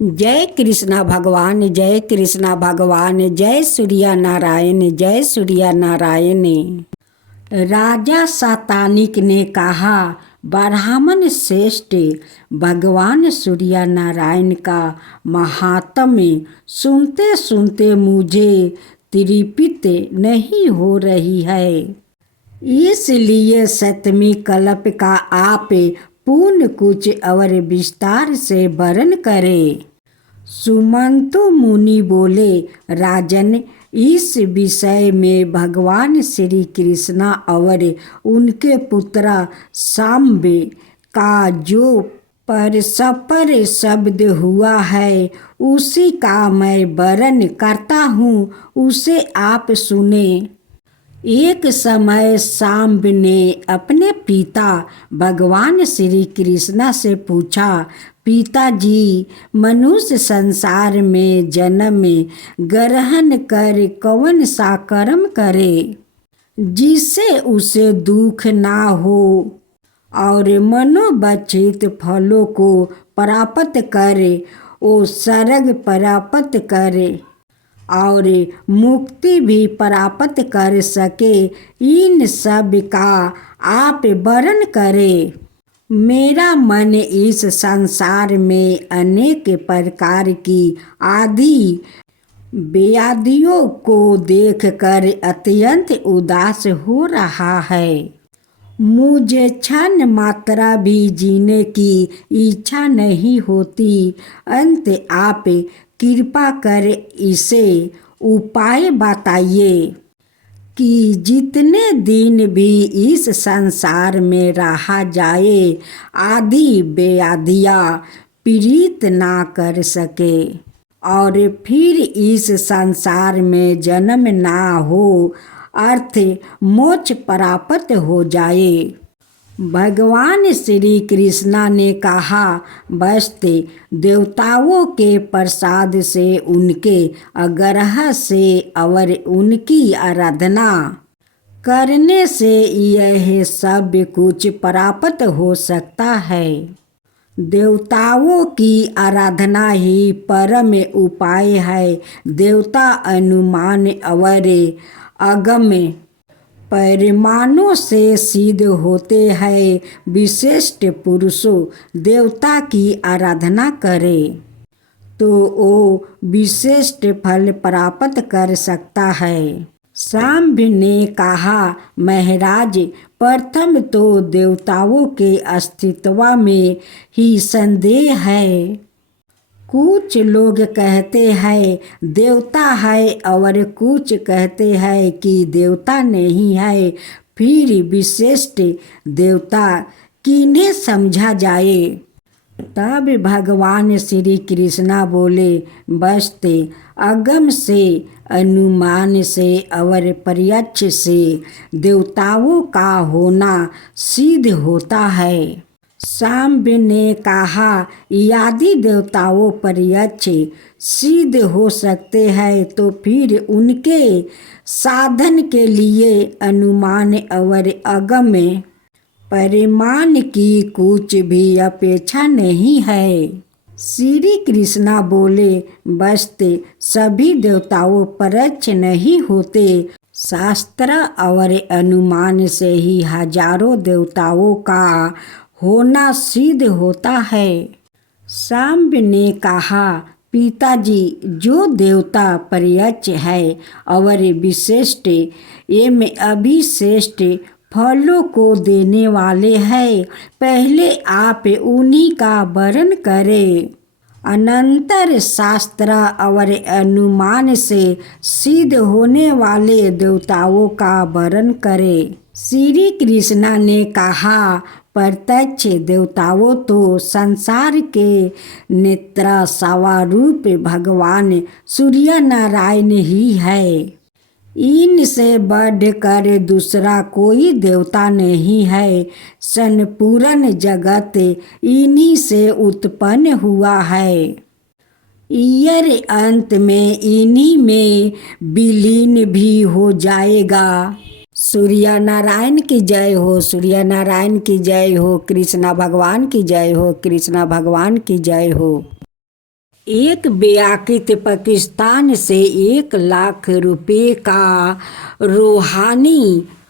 जय कृष्णा भगवान, जय कृष्णा भगवान, जय सूर्य नारायण, जय सूर्य नारायण। राजा सातानिक ने कहा, ब्राह्मण श्रेष्ठ भगवान सूर्य नारायण का महात्म्य सुनते सुनते मुझे तृप्ति नहीं हो रही है। इसलिए सतमी कल्प का आप पूर्ण कुछ और विस्तार से वर्णन करें। सुमंतु मुनि बोले, राजन, इस विषय में भगवान श्री कृष्ण और उनके पुत्र सांब का जो परस्पर शब्द हुआ है उसी का मैं वर्णन करता हूँ, उसे आप सुने। एक समय सांब ने अपने पिता भगवान श्री कृष्ण से पूछा, पिताजी, मनुष्य संसार में जन्म ग्रहण कर कौन सा कर्म करे जिससे उसे दुख ना हो और मनोवांछित फलों को प्राप्त करे, वो स्वर्ग प्राप्त करे और मुक्ति भी प्राप्त कर सके। इन सब का आप वर्णन करें। मेरा मन इस संसार में अनेक प्रकार की आदि व्याधियों को देखकर अत्यंत उदास हो रहा है। मुझे क्षण मात्रा भी जीने की इच्छा नहीं होती। अंत आप कृपा कर इसे उपाय बताइए कि जितने दिन भी इस संसार में रहा जाए आदि व्याधियाँ पीड़ित ना कर सके और फिर इस संसार में जन्म ना हो, अर्थ मोक्ष प्राप्त हो जाए। भगवान श्री कृष्ण ने कहा, बस्ते देवताओं के प्रसाद से, उनके आग्रह से और उनकी आराधना करने से यह सब कुछ प्राप्त हो सकता है। देवताओं की आराधना ही परम उपाय है। देवता अनुमान और अगम्य परिमाणों से सिद्ध होते हैं। विशिष्ट पुरुषों देवता की आराधना करें तो वो विशिष्ट फल प्राप्त कर सकता है। सांब ने कहा, महाराज, प्रथम तो देवताओं के अस्तित्व में ही संदेह है। कुछ लोग कहते हैं देवता है और कुछ कहते हैं कि देवता नहीं है। फिर विशिष्ट देवता किन्हें समझा जाए? तब भगवान श्री कृष्ण बोले, बस्ते अगम से, अनुमान से और प्रत्यक्ष से देवताओं का होना सिद्ध होता है। सांब ने कहा, यदि देवताओं प्रत्यक्ष सिद्ध हो सकते हैं तो फिर उनके साधन के लिए अनुमान और अगम्य परिमाण की कुछ भी अपेक्षा नहीं है। श्री कृष्ण बोले, बस्ते सभी देवताओं प्रत्यक्ष नहीं होते। शास्त्र और अनुमान से ही हजारों देवताओं का होना सिद्ध होता है। सांब ने कहा, पिताजी, जो देवता प्रत्यक्ष है और विशिष्ट एवं अभिश्रेष्ठ फलों को देने वाले हैं, पहले आप उन्हीं का वर्णन करें। अनंतर शास्त्र और अनुमान से सिद्ध होने वाले देवताओं का वर्णन करें। श्री कृष्ण ने कहा, प्रत्यक्ष देवताओं तो संसार के नेत्र स्वरूप भगवान सूर्य नारायण ही है। इनसे बढ़कर दूसरा कोई देवता नहीं है। संपूर्ण जगत इन्हीं से उत्पन्न हुआ है। ईयर अंत में इन्हीं में विलीन भी हो जाएगा। सूर्य नारायण की जय हो, सूर्य नारायण की जय हो, कृष्णा भगवान की जय हो, कृष्णा भगवान की जय हो। एक बेआकित पाकिस्तान से 1 लाख रुपए का रूहानी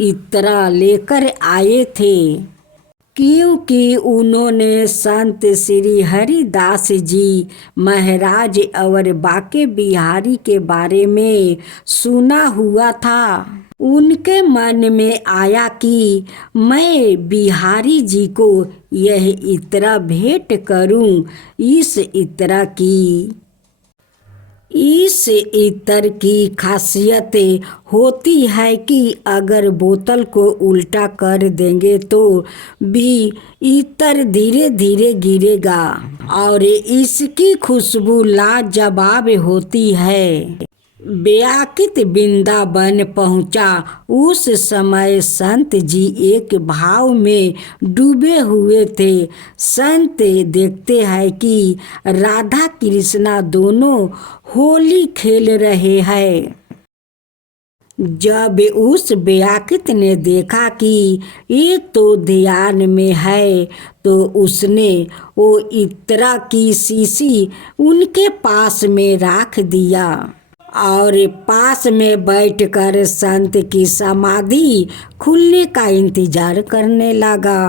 इत्र लेकर आए थे, क्योंकि उन्होंने संत श्री हरिदास जी महाराज और बाके बिहारी के बारे में सुना हुआ था। उनके मन में आया कि मैं बिहारी जी को यह इत्र भेंट करूं। इस इत्र की खासियत होती है कि अगर बोतल को उल्टा कर देंगे तो भी इत्र धीरे धीरे गिरेगा और इसकी खुशबू लाजवाब होती है। बेआकित वृंदावन पहुंचा। उस समय संत जी एक भाव में डूबे हुए थे। संत देखते हैं कि राधा कृष्णा दोनों होली खेल रहे हैं। जब उस बेआकित ने देखा कि ये तो ध्यान में है, तो उसने वो इत्र की शीशी उनके पास में रख दिया और पास में बैठकर संत की समाधि खुलने का इंतजार करने लगा।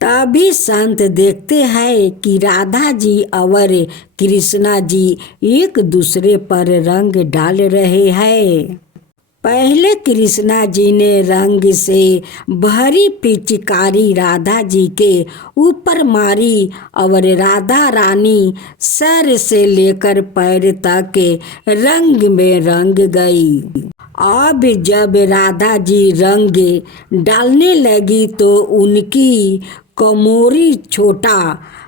तभी संत देखते हैं कि राधा जी और कृष्णा जी एक दूसरे पर रंग डाल रहे हैं। पहले कृष्णा जी ने रंग से भरी पिचकारी राधा जी के ऊपर मारी और राधा रानी सर से लेकर पैर तक रंग में रंग गई। अब जब राधा जी रंग डालने लगी तो उनकी कमोरी छोटा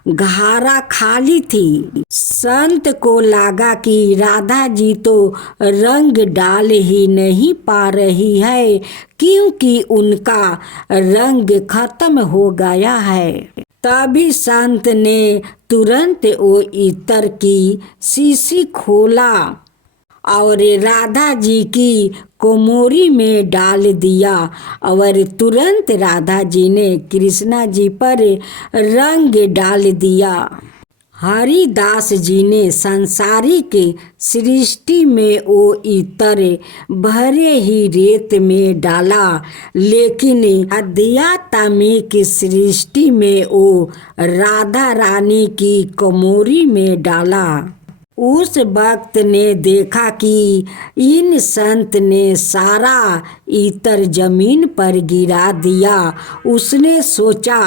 घारा खाली थी। संत को लगा कि राधा जी तो रंग डाल ही नहीं पा रही है, क्योंकि उनका रंग खत्म हो गया है। तभी संत ने तुरंत वो इत्र की शीशी खोला और राधा जी की कोमोरी में डाल दिया और तुरंत राधा जी ने कृष्णा जी पर रंग डाल दिया। हरिदास जी ने सांसारिक सृष्टि में वो इत्र भरे ही रेत में डाला, लेकिन आध्यात्मिक सृष्टि में वो राधा रानी की कोमोरी में डाला। उस वक्त ने देखा कि इन संत ने सारा इत्र जमीन पर गिरा दिया। उसने सोचा,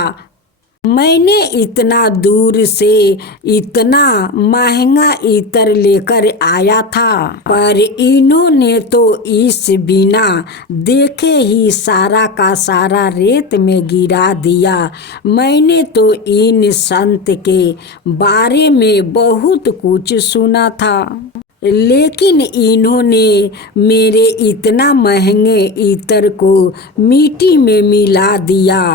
मैंने इतना दूर से इतना महंगा इत्र लेकर आया था, पर इन्होंने तो इस बिना देखे ही सारा का सारा रेत में गिरा दिया। मैंने तो इन संत के बारे में बहुत कुछ सुना था, लेकिन इन्होंने मेरे इतना महंगे इत्र को मिट्टी में मिला दिया।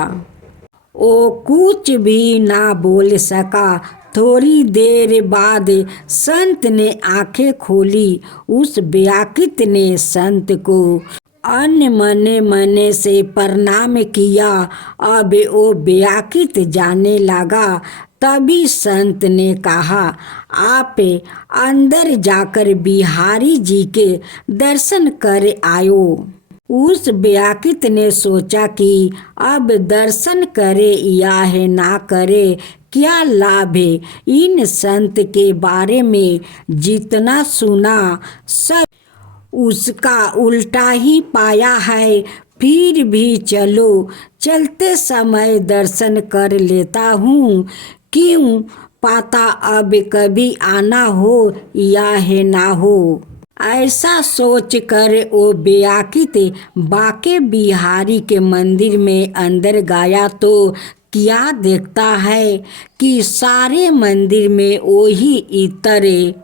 वो कुछ भी ना बोल सका। थोड़ी देर बाद संत ने आंखें खोली। उस बेआकित ने संत को अनमने मने से प्रणाम किया। अब वो बेआकित जाने लगा। तभी संत ने कहा, आप अंदर जाकर बिहारी जी के दर्शन कर आयो। उस बेआकित ने सोचा कि अब दर्शन करे या ना करे, क्या लाभ है। इन संत के बारे में जितना सुना सब उसका उल्टा ही पाया है। फिर भी चलो, चलते समय दर्शन कर लेता हूँ। क्यों पता अब कभी आना हो या ना हो। ऐसा सोच कर वो बेआकित बाके बिहारी के मंदिर में अंदर गया तो क्या देखता है कि सारे मंदिर में वही इत्र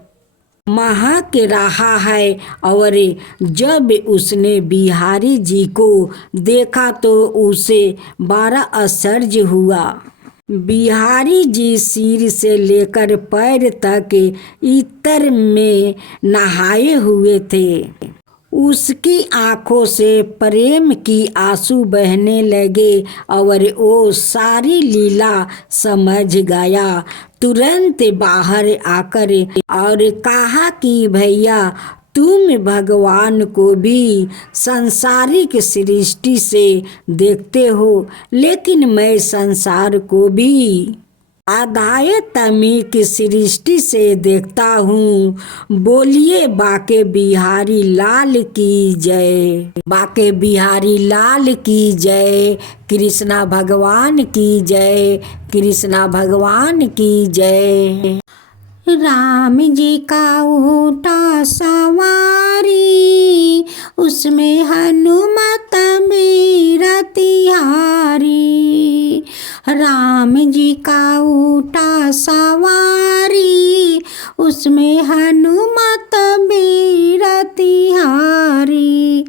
महक रहा है। और जब उसने बिहारी जी को देखा तो उसे बड़ा आश्चर्य हुआ। बिहारी जी सिर से लेकर पैर तक इत्र में नहाए हुए थे। उसकी आंखों से प्रेम की आंसू बहने लगे और वो सारी लीला समझ गया। तुरंत बाहर आकर और कहा कि भैया, तुम भगवान को भी सांसारिक सृष्टि से देखते हो, लेकिन मैं संसार को भी आध्यात्मिक सृष्टि से देखता हूँ। बोलिए बाके बिहारी लाल की जय, बाके बिहारी लाल की जय, कृष्णा भगवान की जय, कृष्णा भगवान की जय। राम जी का ऊँटा सवारी, उसमें हनुमत मेरा तिहारी। राम जी का ऊँटा सवारी, उसमें हनुमत मेरा तिहारी।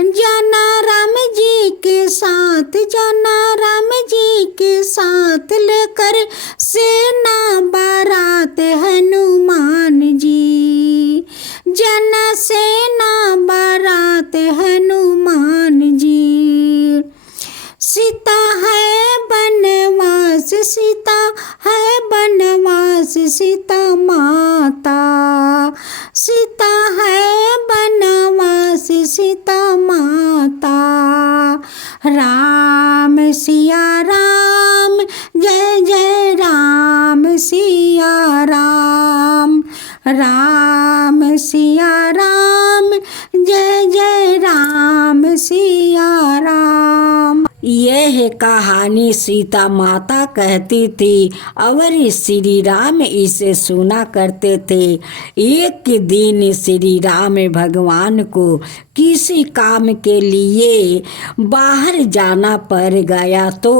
जाना राम जी के साथ, जाना राम जी के साथ, लेकर सेना बारात हनुमान जी। जाना सेना बारात हनुमान जी। सीता है बनवास, सीता है बनवास, सीता माता। सीता है बनवास, सीता माता। राम सिया राम, जय जय राम सिया राम। राम सिया राम, जय जय राम सिया राम। यह कहानी सीता माता कहती थी और श्री राम इसे सुना करते थे। एक दिन श्री राम भगवान को किसी काम के लिए बाहर जाना पड़ गया तो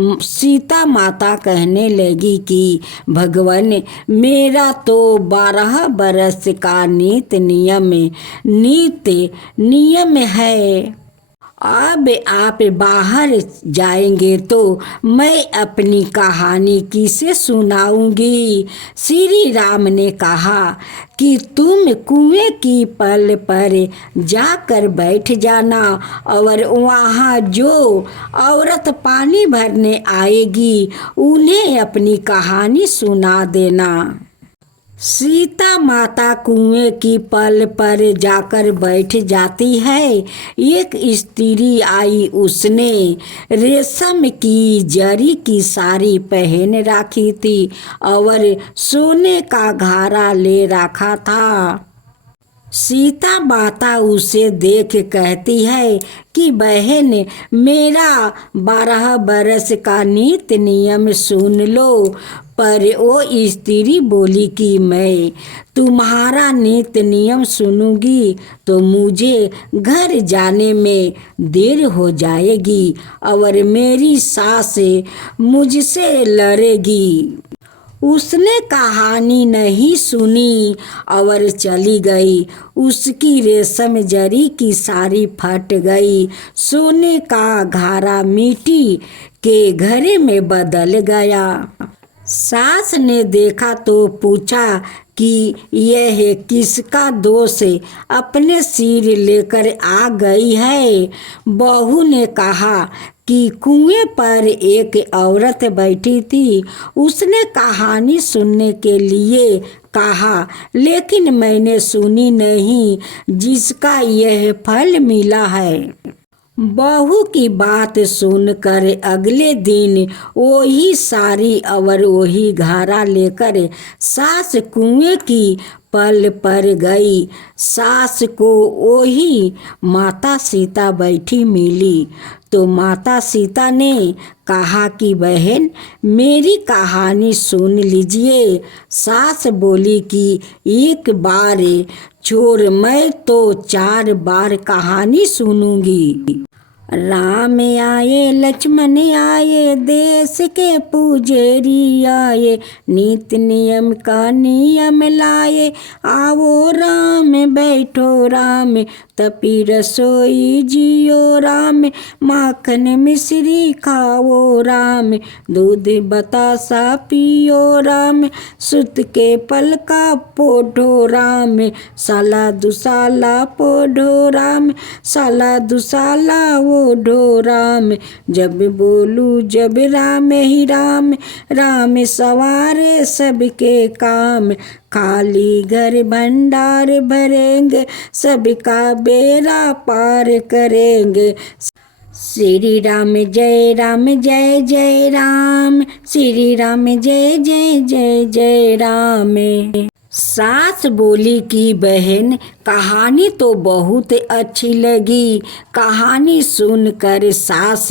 सीता माता कहने लगी कि भगवान, मेरा तो 12 बरस का नित्य नियम है। अब आप बाहर जाएंगे तो मैं अपनी कहानी किसे सुनाऊंगी। श्री राम ने कहा कि तुम कुएं की पल पर जाकर बैठ जाना और वहाँ जो औरत पानी भरने आएगी उन्हें अपनी कहानी सुना देना। सीता माता कुएं की पल पर जाकर बैठ जाती है। एक स्त्री आई, उसने रेशम की जरी की साड़ी पहन रखी थी और सोने का घड़ा ले रखा था। सीता माता उसे देख कहती है कि बहन, मेरा 12 बरस का नित्य नियम सुन लो। पर वो स्त्री बोली कि मैं तुम्हारा नित्य नियम सुनूंगी तो मुझे घर जाने में देर हो जाएगी और मेरी सास मुझसे लड़ेगी। उसने कहानी नहीं सुनी और चली गई। उसकी रेशम जरी की साड़ी फट गई, सोने का घड़ा मिट्टी के घड़े में बदल गया। सास ने देखा तो पूछा कि यह किसका दोष अपने सिर लेकर आ गई है। बहू ने कहा कि कुएं पर एक औरत बैठी थी, उसने कहानी सुनने के लिए कहा, लेकिन मैंने सुनी नहीं, जिसका यह फल मिला है। बहू की बात सुनकर अगले दिन वही साड़ी और वही घड़ा लेकर सास कुएं की पल पर गई। सास को वही माता सीता बैठी मिली तो माता सीता ने कहा कि बहन, मेरी कहानी सुन लीजिए। सास बोली कि एक बार छोड़, मैं तो 4 बार कहानी सुनूंगी। राम आए, लक्ष्मण आए, देश के पुजेरी आए, नित्य नियम का नियम लाए। आओ राम बैठो राम, तपी रसोई जियो राम, माखन मिश्री खाओ राम, दूध बतासा पियो राम, सुत के पलका पोढ़ो राम, साला दुसाला पोढ़ो राम, साला दुसाला ओढ़ो राम, जब बोलू जब राम ही राम, राम सवारे सबके काम, खाली घर भंडार भरेंगे, सबका बेड़ा पार करेंगे। श्री राम जय जय राम, श्री राम जय जय राम। सास बोली कि बहन कहानी तो बहुत अच्छी लगी। कहानी सुनकर सास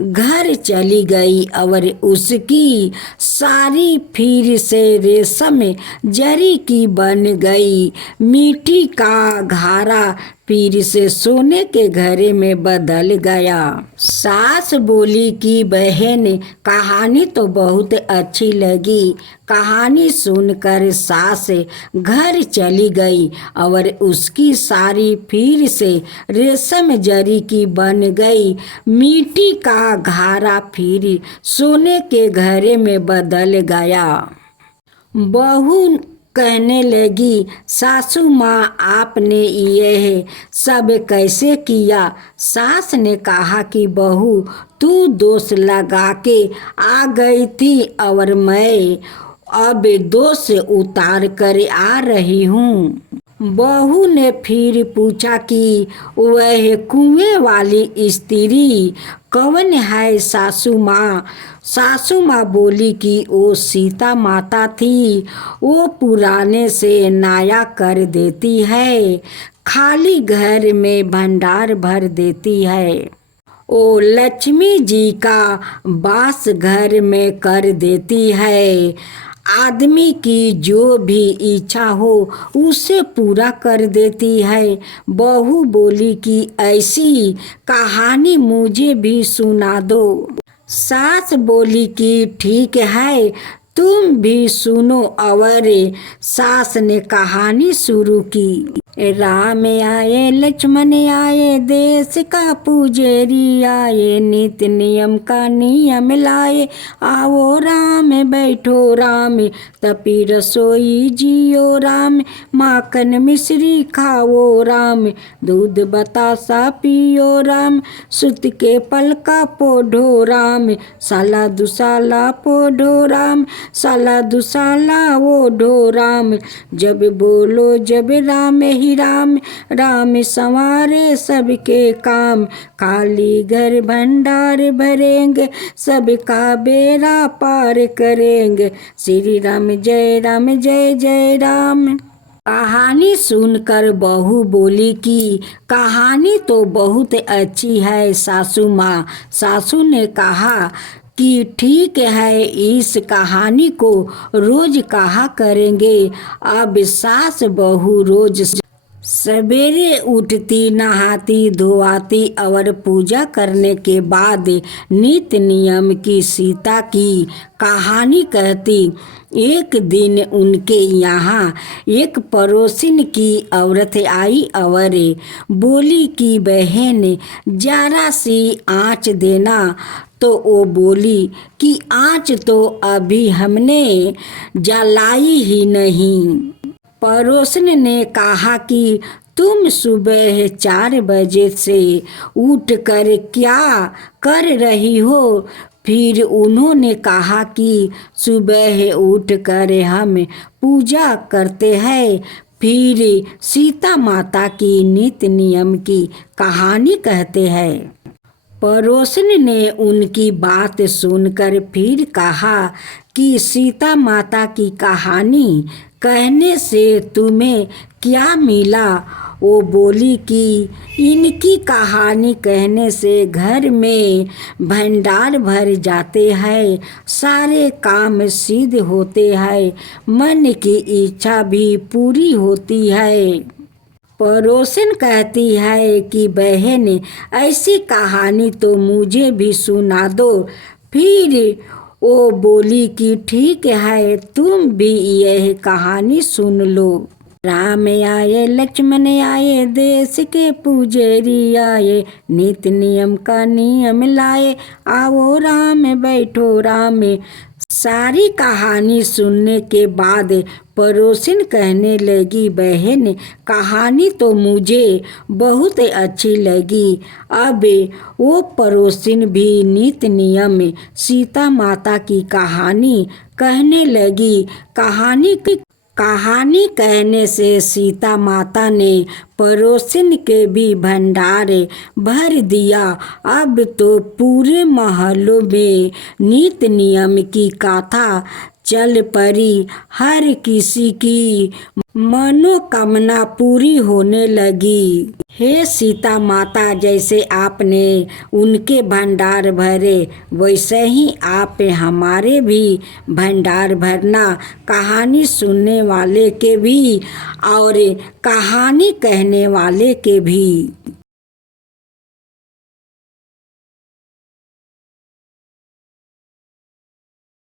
घर चली गई और उसकी साड़ी फिर से रेशम जरी की बन गई। मिट्टी का घारा फिर से सोने के घड़े में बदल गया। सास बोली कि बहन कहानी तो बहुत अच्छी लगी। कहानी सुनकर सास घर चली गई और उसकी साड़ी फिर से रेशम जरी की बन गई। मिट्टी का घारा फिर सोने के घड़े में बदल गया। बहू कहने लगी, सासू माँ आपने यह सब कैसे किया? सास ने कहा कि बहू तू दोष लगा के आ गई थी और मैं अब दोष उतार कर आ रही हूँ। बहू ने फिर पूछा कि वह कुएं वाली स्त्री कौन है सासू माँ? सासू माँ बोली कि वो सीता माता थी। वो पुराने से नया कर देती है, खाली घर में भंडार भर देती है। ओ लक्ष्मी जी का वास घर में कर देती है। आदमी की जो भी इच्छा हो उसे पूरा कर देती है। बहू बोली कि ऐसी कहानी मुझे भी सुना दो। सास बोली कि ठीक है, तुम भी सुनो। और सास ने कहानी शुरू की। राम आए लक्ष्मण आए, देश का पुजेरी आए, नीति नियम का नियम लाए, आओ राम बैठो राम, तपी रसोई जियो राम, माखन मिश्री खाओ राम, दूध बतासा पियो राम, सुत के पलका पोढ़ो राम, साला दुसाला पोढ़ो राम, साला दुसाला ओढ़ो राम, जब बोलो जब राम ही राम, राम संवारे सबके काम, खाली घर भंडार भरेंगे, सबका बेड़ा पार करेंगे। श्री राम जय जय राम। कहानी सुनकर बहू बोली कि कहानी तो बहुत अच्छी है सासू माँ। सासू ने कहा कि ठीक है, इस कहानी को रोज कहा करेंगे। अब सास बहू रोज सवेरे उठती, नहाती धोआती और पूजा करने के बाद नित्य नियम की सीता की कहानी कहती। एक दिन उनके यहाँ एक पड़ोसिन की औरत आई और बोली कि बहन जरा सी आँच देना। तो वो बोली कि आँच तो अभी हमने जलाई ही नहीं। पड़ोसन ने कहा कि तुम सुबह 4 बजे से उठकर क्या कर रही हो? फिर उन्होंने कहा कि सुबह उठकर हम पूजा करते हैं। फिर सीता माता की नित्य नियम की कहानी कहते हैं। पड़ोसन ने उनकी बात सुनकर फिर कहा कि सीता माता की कहानी कहने से तुम्हें क्या मिला? वो बोली कि इनकी कहानी कहने से घर में भंडार भर जाते हैं, सारे काम सिद्ध होते हैं, मन की इच्छा भी पूरी होती है। पड़ोसन कहती है कि बहन ऐसी कहानी तो मुझे भी सुना दो। फिर वो बोली कि ठीक है, तुम भी यह कहानी सुन लो। राम आए लक्ष्मण आए देश के पुजेरी आए, नीति नियम का नियम लाए, आओ राम बैठो राम। सारी कहानी सुनने के बाद पड़ोसिन कहने लगी, बहन कहानी तो मुझे बहुत अच्छी लगी। अब वो पड़ोसिन भी नीति नियम सीता माता की कहानी कहने लगी। कहानी कहने से सीता माता ने पड़ोसिन के भी भंडार भर दिया। अब तो पूरे महलों में नीति नियम की कथा चल पड़ी। हर किसी की मनोकामना पूरी होने लगी। हे सीता माता, जैसे आपने उनके भंडार भरे वैसे ही आप हमारे भी भंडार भरना, कहानी सुनने वाले के भी और कहानी कहने वाले के भी।